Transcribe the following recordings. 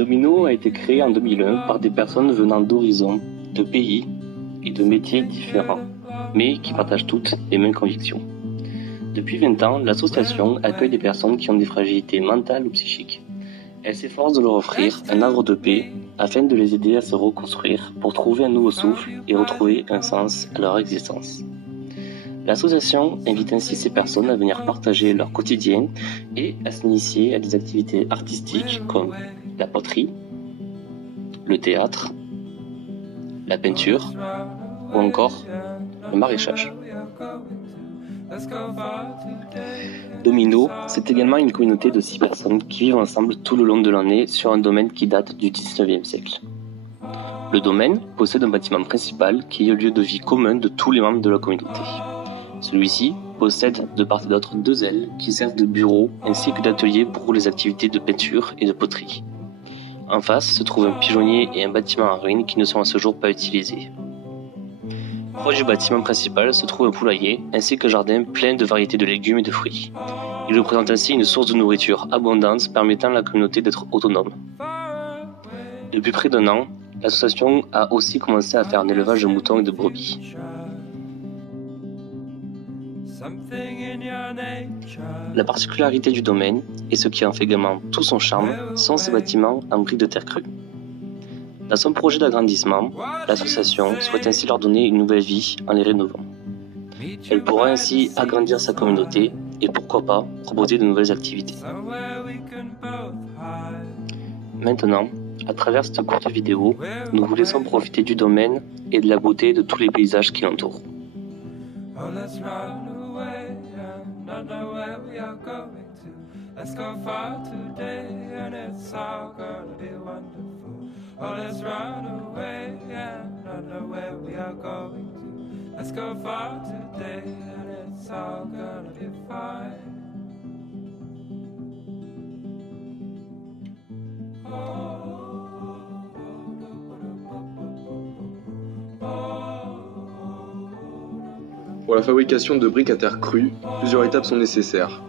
Domino a été créé en 2001 par des personnes venant d'horizons, de pays et de métiers différents, mais qui partagent toutes les mêmes convictions. Depuis 20 ans, l'association accueille des personnes qui ont des fragilités mentales ou psychiques. Elle s'efforce de leur offrir un havre de paix afin de les aider à se reconstruire pour trouver un nouveau souffle et retrouver un sens à leur existence. L'association invite ainsi ces personnes à venir partager leur quotidien et à s'initier à des activités artistiques comme la poterie, le théâtre, la peinture ou encore le maraîchage. Domino, c'est également une communauté de 6 personnes qui vivent ensemble tout le long de l'année sur un domaine qui date du 19e siècle. Le domaine possède un bâtiment principal qui est le lieu de vie commun de tous les membres de la communauté. Celui-ci possède de part et d'autre 2 ailes qui servent de bureaux ainsi que d'ateliers pour les activités de peinture et de poterie. En face se trouvent un pigeonnier et un bâtiment en ruine qui ne sont à ce jour pas utilisés. Proche du bâtiment principal se trouve un poulailler ainsi qu'un jardin plein de variétés de légumes et de fruits. Il représente ainsi une source de nourriture abondante permettant à la communauté d'être autonome. Depuis près d'1 an, l'association a aussi commencé à faire un élevage de moutons et de brebis. La particularité du domaine, et ce qui en fait également tout son charme, sont ses bâtiments en briques de terre crue. Dans son projet d'agrandissement, l'association souhaite ainsi leur donner une nouvelle vie en les rénovant. Elle pourra ainsi agrandir sa communauté et pourquoi pas proposer de nouvelles activités. Maintenant, à travers cette courte vidéo, nous vous laissons profiter du domaine et de la beauté de tous les paysages qui l'entourent. Let's go far today and it's all gonna be wonderful. Oh, let's run away and not know where we are going to. Let's go far today and it's all gonna be fine. Pour la fabrication de briques à terre crue, plusieurs étapes sont nécessaires.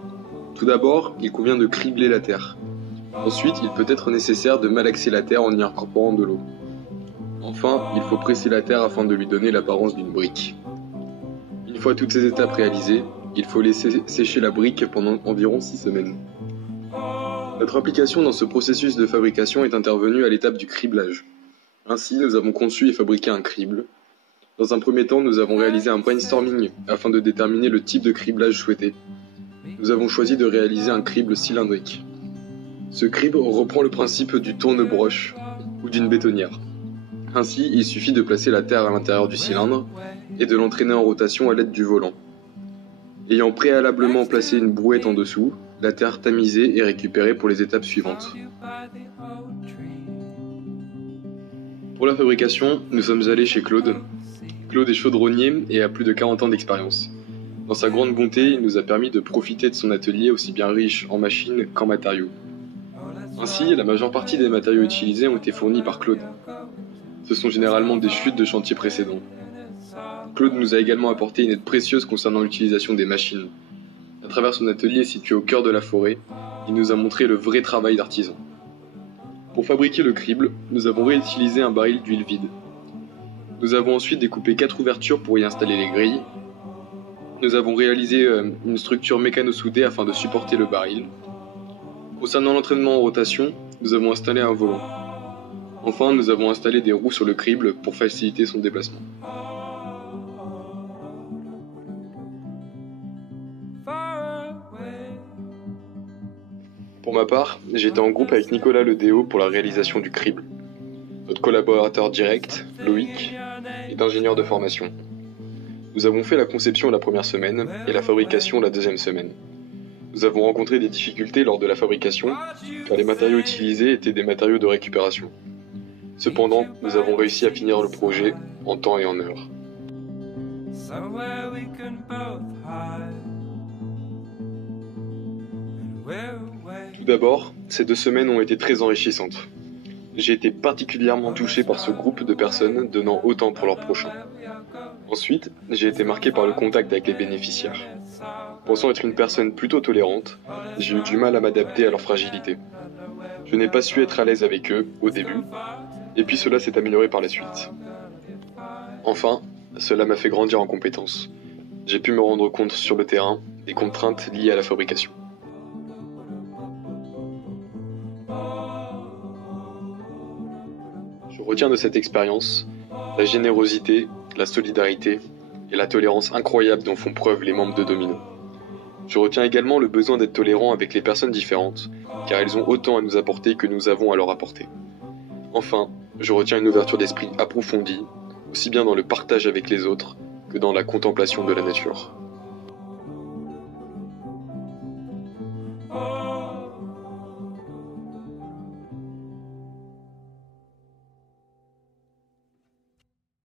Tout d'abord, il convient de cribler la terre. Ensuite, il peut être nécessaire de malaxer la terre en y incorporant de l'eau. Enfin, il faut presser la terre afin de lui donner l'apparence d'une brique. Une fois toutes ces étapes réalisées, il faut laisser sécher la brique pendant environ 6 semaines. Notre implication dans ce processus de fabrication est intervenue à l'étape du criblage. Ainsi, nous avons conçu et fabriqué un crible. Dans un premier temps, nous avons réalisé un brainstorming afin de déterminer le type de criblage souhaité. Nous avons choisi de réaliser un crible cylindrique. Ce crible reprend le principe du tourne-broche ou d'une bétonnière. Ainsi, il suffit de placer la terre à l'intérieur du cylindre et de l'entraîner en rotation à l'aide du volant. Ayant préalablement placé une brouette en dessous, la terre tamisée est récupérée pour les étapes suivantes. Pour la fabrication, nous sommes allés chez Claude. Claude est chaudronnier et a plus de 40 ans d'expérience. Dans sa grande bonté, il nous a permis de profiter de son atelier aussi bien riche en machines qu'en matériaux. Ainsi, la majeure partie des matériaux utilisés ont été fournis par Claude. Ce sont généralement des chutes de chantiers précédents. Claude nous a également apporté une aide précieuse concernant l'utilisation des machines. À travers son atelier situé au cœur de la forêt, il nous a montré le vrai travail d'artisan. Pour fabriquer le crible, nous avons réutilisé un baril d'huile vide. Nous avons ensuite découpé 4 ouvertures pour y installer les grilles. Nous avons réalisé une structure mécano-soudée afin de supporter le baril. Concernant l'entraînement en rotation, nous avons installé un volant. Enfin, nous avons installé des roues sur le crible pour faciliter son déplacement. Pour ma part, j'étais en groupe avec Nicolas Ledéo pour la réalisation du crible. Notre collaborateur direct, Loïc, est ingénieur de formation. Nous avons fait la conception la première semaine et la fabrication la deuxième semaine. Nous avons rencontré des difficultés lors de la fabrication, car les matériaux utilisés étaient des matériaux de récupération. Cependant, nous avons réussi à finir le projet en temps et en heure. Tout d'abord, ces 2 semaines ont été très enrichissantes. J'ai été particulièrement touché par ce groupe de personnes donnant autant pour leurs prochains. Ensuite, j'ai été marqué par le contact avec les bénéficiaires. Pensant être une personne plutôt tolérante, j'ai eu du mal à m'adapter à leur fragilité. Je n'ai pas su être à l'aise avec eux au début, et puis cela s'est amélioré par la suite. Enfin, cela m'a fait grandir en compétences. J'ai pu me rendre compte sur le terrain des contraintes liées à la fabrication. Je retiens de cette expérience la générosité, la solidarité et la tolérance incroyable dont font preuve les membres de Domino. Je retiens également le besoin d'être tolérant avec les personnes différentes, car elles ont autant à nous apporter que nous avons à leur apporter. Enfin, je retiens une ouverture d'esprit approfondie, aussi bien dans le partage avec les autres que dans la contemplation de la nature.